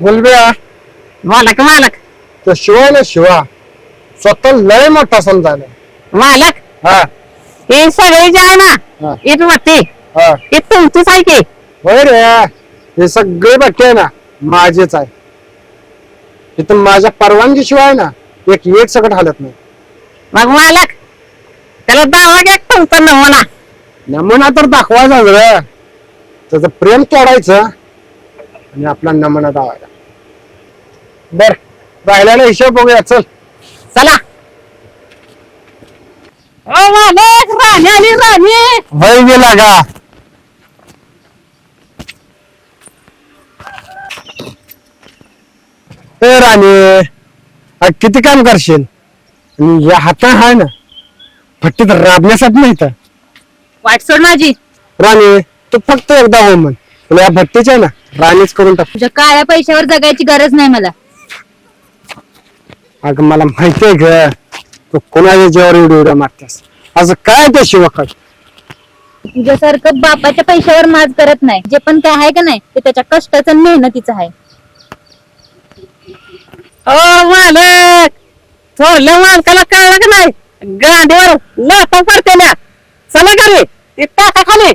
मुलब्या मालक मालक. तो शिवाय ना शिवा. स्वतः लय मोठा समजायला मालक? हा. ही सगळी जी आहे हा. ना ईद वाटते हा. ही तुमचीच आहे की? होय रे. हे सगळे बाकी आहे ना माझेच आहे. इथं माझ्या परवानगी शिवाय ना एक एक सकट हालत नाही. मग मालक त्याला दावा घ्या तुमचा नमुना. नमुना तर दाखवायचा रे त्याचं प्रेम तोडायचं आणि आपला नमुना दावायचा बर राहिल्याला हिशोब बघूया चल. चला. मालक राणी आली राणी. होय गेला का? ए राणी आ, किती काम करशील? आणि या हाता आहे ना फट्टीत राबण्यासाठी नाही तर. वाट सोड माझी. राणी तू फक्त एकदा हो म्हण. तुला या भट्टीच्या ना राणीच करून टाक. तुझ्या काळ्या पैशावर जगायची गरज नाही मला. अगं मला माहितीये ग. तू कोणाच्या जेव्हा एवढी उड्या मारतेस? असं काय ते शिवकाळ तुझ्यासारखं बापाच्या पैशावर माज करत नाही. जे पण काय आहे का नाही ते त्याच्या कष्टाचं आणि मेहनतीचं आहे. ओ मालक! थोरल्या मालकाला कळलं का नाही? गाडीवर लाथा पडते ना चला खाली ती टाका खाली.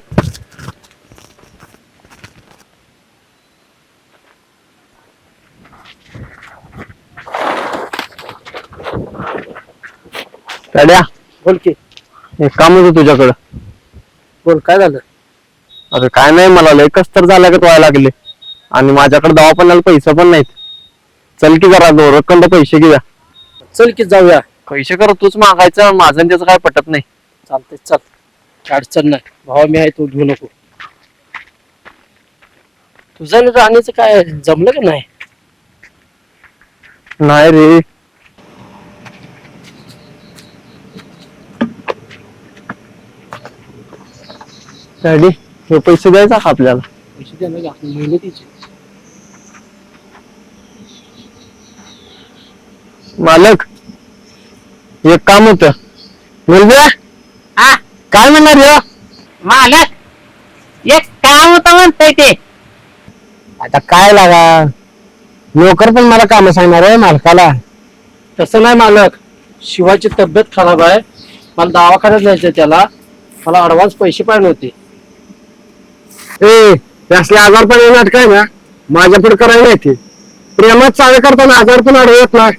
साड्या बोल की. एक काम होतं तुझ्याकडं. बोल काय झालं? अरे काय नाही मला लय तर झाला का व्हायला लागले. आणि माझ्याकडे दवाखान्याला पैसे पण नाहीत. चल की जरा दोरखंड पैसे घेऊया. चल की जाऊया. पैसे कर तूच मागायचं माझं आणि त्याचं काय पटत नाही. चालतंय चल. काय अडचण नाही. भावा मी आहे तू घेऊ नको. तुझं आणि राणीचं काय जमलं का नाही? नाही रे. डॅडी हे पैसे द्यायचा का आपल्याला? पैसे द्या ना आपण मेहनतीचे मालक एक काम होत. मुलगा? हा. काय म्हणणार रे मालक एक काम होतं म्हणतंय ते. आता काय लागा? नोकर पण मला काम सांगणार आहे मालकाला. तसं नाही मालक. शिवाची तब्येत खराब आहे. मला दवाखान्यात न्यायचं त्याला. मला ऍडव्हान्स पैसे पाहिजे होते. ए असले आजार पण येणार काय ना? माझ्या पुढे करायला येते. प्रेमात चावे करताना आजार पण अडवत नाही.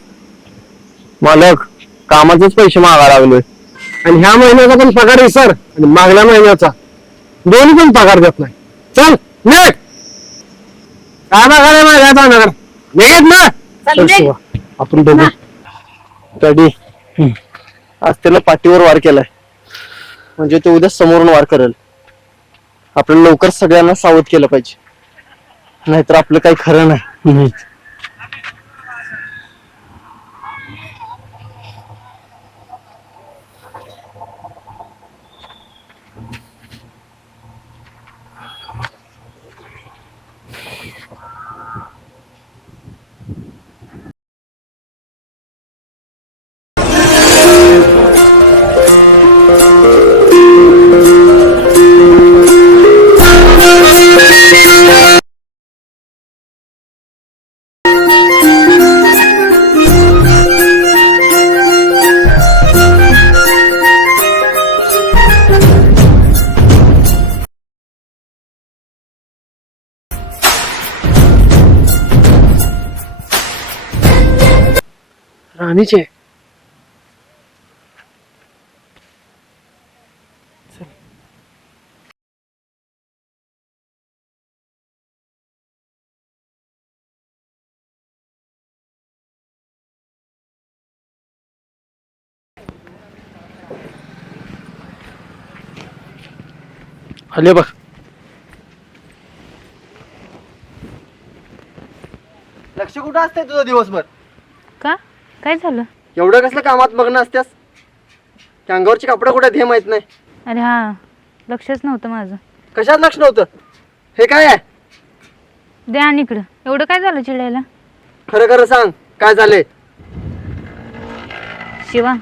मालक कामाचेच पैसे मागायला लागलोय. आणि ह्या महिन्याचा पण पगार आहे सर. आणि मागल्या महिन्याचा. दोन्ही पण पगार देत नाही. चल निघ! काय पगार आहे माझ्या जाणार निघत ना! चल शिवा, आपण दोघं. डॅडी आज त्याला पाठीवर वार केलाय. म्हणजे तो उद्या समोरून वार करेल. आपल्याला लवकर सगळ्यांना सावध केलं पाहिजे. नाहीतर आपलं काही खरं नाही. राणीचे. आले बघ. लक्ष कुठं असतंय तुझं दिवसभर? का? काय झालं? एवढं कसलं कामात मग्न असत्यास? की अंगावरची कपडे कुठे आहेत हे माहीत नाही. अरे हा लक्षच नव्हतं माझं. कशात लक्ष नव्हतं? हे काय आहे? दे आणि इकडं. एवढं काय झालं चिडायला? खरं खरं सांग काय झालंय? शिवा.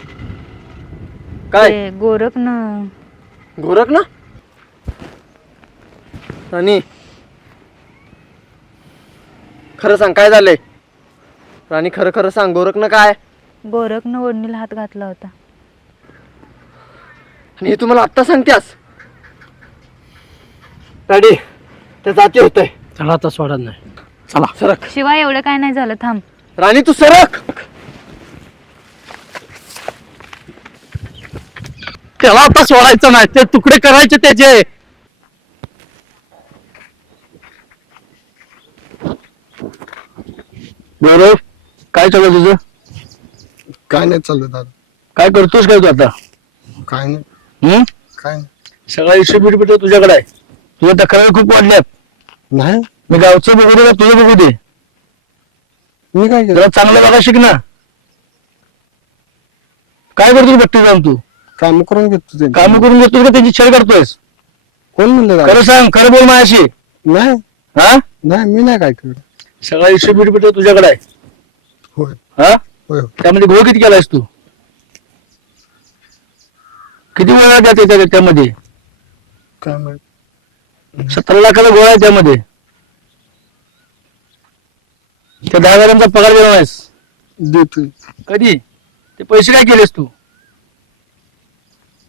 काय? ते गोरखन. गोरख ना आणि? खरं सांग काय झालंय? राणी खरं खरं सांग गोरख ना काय? गोरखनं ओढणीला हात घातला होता. आणि हे तुम्हाला आत्ता सांगतेस? डॅडी ते जाती होतंय. त्याला आता सोडत नाही. चला. सरक. शिवाय एवढं काय नाही झालं थांब. राणी तू सरक! त्याला आता सोडायचं नाही? ते तुकडे करायचे त्याचे. गौरव काय चालू आहे तुझं? काय नाही चाललं दादा. काय करतोस काय तू आता? काय नाही. हम्म? काय नाही. सगळा इश्यू बिट तुझ्याकडे आहे. तुझ्या तक्रारी खूप वाढल्यात. नाही. मी गावचं बघू दे का तुझं बघू दे. मी काय केलं जरा चांगलं बघा शिक ना. काय करतोस बट्टी जाऊन तू? काम करून घेतो ते काम करून घेतोस का? त्याची छेड करतोयस? कोण म्हणलं दादा? खरं सांग खरं बोल माझ्याशी. नाही. हा? नाही मी नाही काय केलं सगळा बिट बिट तुझ्याकडे आहे. होय. हा? होय. त्यामध्ये गोळ किती केलायस तू? किती वेळा जाते त्या त्यामध्ये? काय माहीत. सतरा लाखाला गोळा आहे त्यामध्ये. त्या दहा हजारांचा पगार दिला नाहीस देतोय. कधी? ते पैसे काय केलेस तू?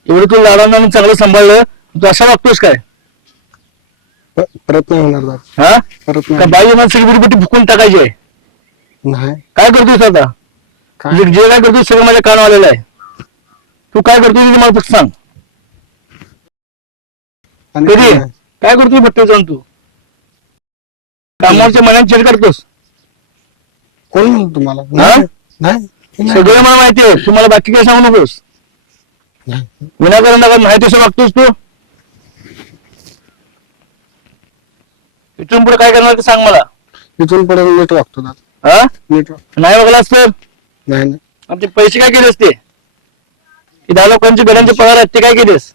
एवढं तू लाडांना आणि चांगलं सांभाळलं तू असा वागतोस काय? प- परत नाही होणार दादा. हा? परत का नाही बाई माणसं सगळी फुकून टाकायची आहे? नाही. काय करतोस आता? काय? जे जे काय करतोस सगळं माझ्या कानावर आलेलं आहे. तू काय करतोस ते मला फक्त सांग. आणि कधी? काय? करतोस भट्टे जाऊन तू? कामावरच्या मनात चेड करतोस? कोण म्हणलं तुम्हाला? हा? नाही नाही मी नाही. सगळं मला माहिती आहे. तुम्हाला बाकी काय सांगू नकोस? नाही. विनाकारण नका माहिती असं वागतोस तू? इथून पुढे काय करणार ते सांग मला. इथून पुढे नीट वागतो दादा हा? नीट नाही वागलास तर नाही नाही. आमचे पैसे काय केलेस ते? ते दहा लोकांचे गड्यांचे पगार आहेत ते काय केलेस?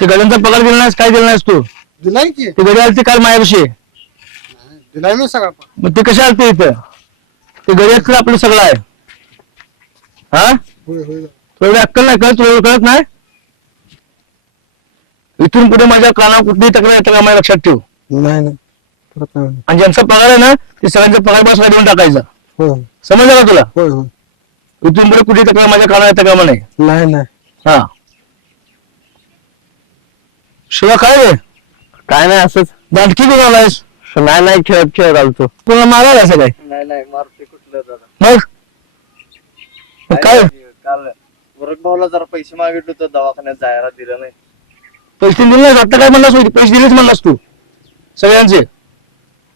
ते गड्यांचा पगार दिला नाहीस काय दिला नाहीस तू? दिलाय की. ते गडी आलते काल माझ्याविषयी दिलाय मी सगळा पण. मग ते कशा आलते इथं? ते गडी असलं आपलं सगळं आहे. हा? होय होय. दादा. तुला एवढी अक्कल नाही कळत तुला एवढं कळत नाही? इथून पुढे माझ्या कानावर कुठलीही तक्रार येतं का मला लक्षात ठेव. नाही नाही नाही. आणि ज्यांचा पगार आहे ना ते सगळ्यांचा पगार बस देऊन टाकायचा. होय समजलं का तुला? होय होय. इथून पुढे कुठली तक्रार माझ्या कानावर येतं का म्हणे नाही नाही. हा. शिवा काय रे? काय नाही असंच. दांडकी घेऊन आलायस? नाही नाही खेळत खेळत आलतो. तुला मारायला असं काय? नाही नाही मारते कुठलं दादा मग? मग काय? काल गोरख भाऊला जरा पैसे मागितले होते दवाखान्यात जायला दिलं नाही. पैसे दिले नाही आता काय म्हणलास होती पैसे दिलेच म्हणलास तू. सगळ्यांचे.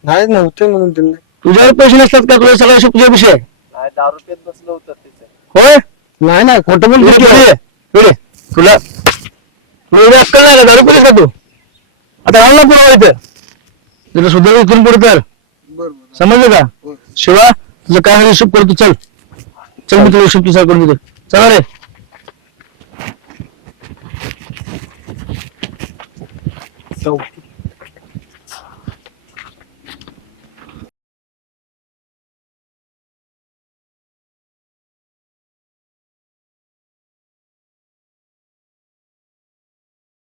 नाही नव्हते म्हणून दिले तुझ्यावर पैसे नसतात का? तुझ्या सगळ्या तुझ्या विषय. आहे. नाही दारू पेत बसलं होतं तिथे. होय? नाही नाही खोटं ये. तुला तुला एवढी अक्कल नाही का? दारू पिलीस का तू? आता राहिला पुढे इथं. तुला सुद्धा इथून पुढे तर बरोबर समजलं का? शिवा तुझं काय आहे हिशोब करतो चल. चल मी तुला हिशोब तुझा करून देतो. चला रे. चौकी